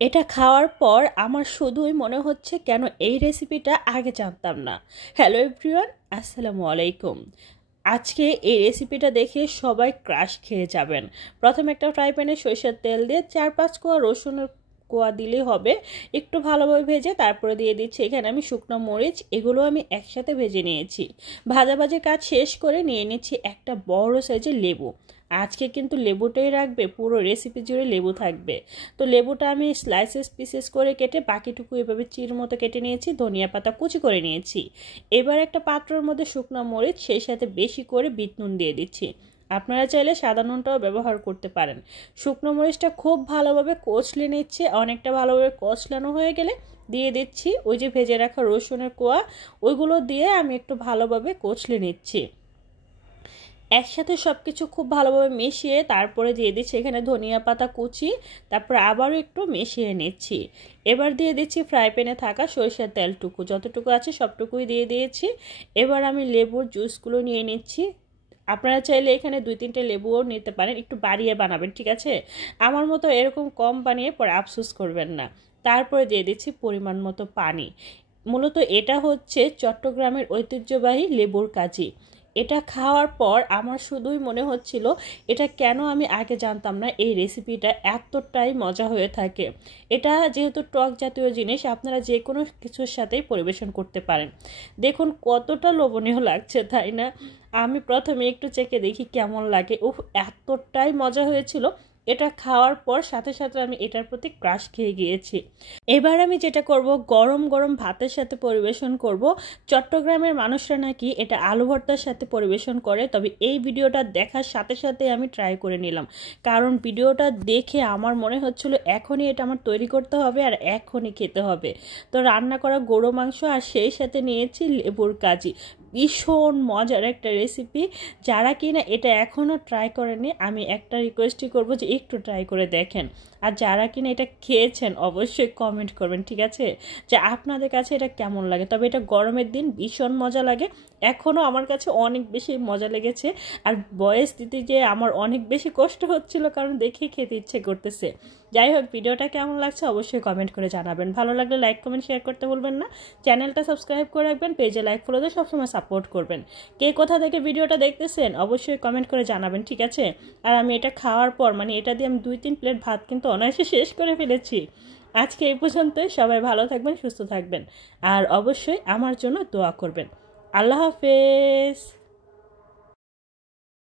এটা খাওয়ার পর আমার শুধুই মনে হচ্ছে কেন এই রেসিপিটা আগে জানতাম না। হ্যালো এভরিওয়ান, আসসালামু আলাইকুম। আজকে এই রেসিপিটা দেখে সবাই ক্রাশ খেয়ে যাবেন। প্রথমে একটা ফ্রাই প্যানে সরিষার তেল দিয়ে 4-5 কোয়া রসুনের কোয়া দিলেই হবে। একটু ভালোভাবে ভেজে তারপরে দিয়ে দিচ্ছি এখানে আমি শুকনো মরিচ, এগুলো আমি একসাথে ভেজে নিয়েছি। ভাজাভাজি কাজ শেষ করে নিয়ে নিচ্ছি একটা বড় সাইজের লেবু। আজকে কিন্তু লেবুটাই রাখবে, পুরো রেসিপি জুড়ে লেবু থাকবে। তো লেবুটা আমি স্লাইসেস পিসেস করে কেটে বাকিটুকু এভাবে চির মতো কেটে নিয়েছি, ধনিয়া পাতা কুচি করে নিয়েছি। এবার একটা পাত্রের মধ্যে শুকনো মরিচ, সেই সাথে বেশি করে বিট নুন দিয়ে দিচ্ছি। আপনারা চাইলে সাদা নুনটাও ব্যবহার করতে পারেন। শুকনো মরিচটা খুব ভালোভাবে কচলে নিচ্ছে, অনেকটা ভালোভাবে কচলানো হয়ে গেলে দিয়ে দিচ্ছি ওই যে ভেজে রাখা রসুনের কোয়া, ওইগুলো দিয়ে আমি একটু ভালোভাবে কচলে নিচ্ছি। একসাথে সব কিছু খুব ভালোভাবে মিশিয়ে তারপরে দিয়ে দিচ্ছি এখানে ধনিয়া পাতা কুচি, তারপর আবারও একটু মিশিয়ে নিচ্ছি। এবার দিয়ে দিচ্ছি ফ্রাই প্যানে থাকা সরিষার তেলটুকু, যতটুকু আছে সবটুকুই দিয়ে দিয়েছি। এবার আমি লেবুর জুসগুলো নিয়ে নিচ্ছি। আপনারা চাইলে এখানে 2-3টে লেবুও নিতে পারেন, একটু বাড়িয়ে বানাবেন, ঠিক আছে? আমার মতো এরকম কম বানিয়ে পরে আফসোস করবেন না। তারপরে দিয়ে দিচ্ছি পরিমাণ মতো পানি। মূলত এটা হচ্ছে চট্টগ্রামের ঐতিহ্যবাহী লেবুর কাজি। এটা খাওয়ার পর আমার শুধুই মনে হচ্ছিল এটা কেন আমি আগে জানতাম না, এই রেসিপিটা এতটাই মজা হয়ে থাকে। এটা যেহেতু টক জাতীয় জিনিস, আপনারা যে কোনো কিছুর সাথেই পরিবেশন করতে পারেন। দেখুন কতটা লোভনীয় লাগছে, তাই না? আমি প্রথমে একটু চেখে দেখি কেমন লাগে। উফ, এতটাই মজা হয়েছিল। এটা খাওয়ার পর সাথে সাথে আমি এটার প্রতি ক্রাশ খেয়ে গিয়েছি। এবার আমি যেটা করব, গরম গরম ভাতের সাথে পরিবেশন করব। চট্টগ্রামের মানুষরা নাকি এটা আলু ভর্তার সাথে পরিবেশন করে, তবে এই ভিডিওটা দেখার সাথে সাথে আমি ট্রাই করে নিলাম, কারণ ভিডিওটা দেখে আমার মনে হচ্ছিল এখনই এটা আমার তৈরি করতে হবে আর এখনই খেতে হবে। তো রান্না করা গরু মাংস আর সেই সাথে নিয়েছি লেবুর কাজি। ভীষণ মজার একটা রেসিপি। যারা কিনা এটা এখনও ট্রাই করেনি, আমি একটা রিকোয়েস্টই করবো যে একটু ট্রাই করে দেখেন। আর যারা কিনা এটা খেয়েছেন অবশ্যই কমেন্ট করবেন, ঠিক আছে, যে আপনাদের কাছে এটা কেমন লাগে। তবে এটা গরমের দিন ভীষণ মজা লাগে, এখনও আমার কাছে অনেক বেশি মজা লেগেছে। আর ভয়েস দিতে গিয়ে আমার অনেক বেশি কষ্ট হচ্ছিল, কারণ দেখে খেতে ইচ্ছে করতেছে। যাই হোক, ভিডিওটা কেমন লাগছে অবশ্যই কমেন্ট করে জানাবেন। ভালো লাগলে লাইক কমেন্ট শেয়ার করতে ভুলবেন না। চ্যানেলটা সাবস্ক্রাইব করে রাখবেন, পেজে লাইক ফলো দিয়ে সবসময় সাপোর্ট করবেন। কে কোথা থেকে ভিডিওটা দেখতেছেন অবশ্যই কমেন্ট করে জানাবেন, ঠিক আছে? আর আমি এটা খাওয়ার পর এটা দিয়ে আমি 2-3 প্লেট ভাত কিন্তু অনায়াসে শেষ করে ফেলেছি। আজকে এই পর্যন্তই। সবাই ভালো থাকবেন, সুস্থ থাকবেন, আর অবশ্যই আমার জন্য দোয়া করবেন। আল্লাহ হাফেজ।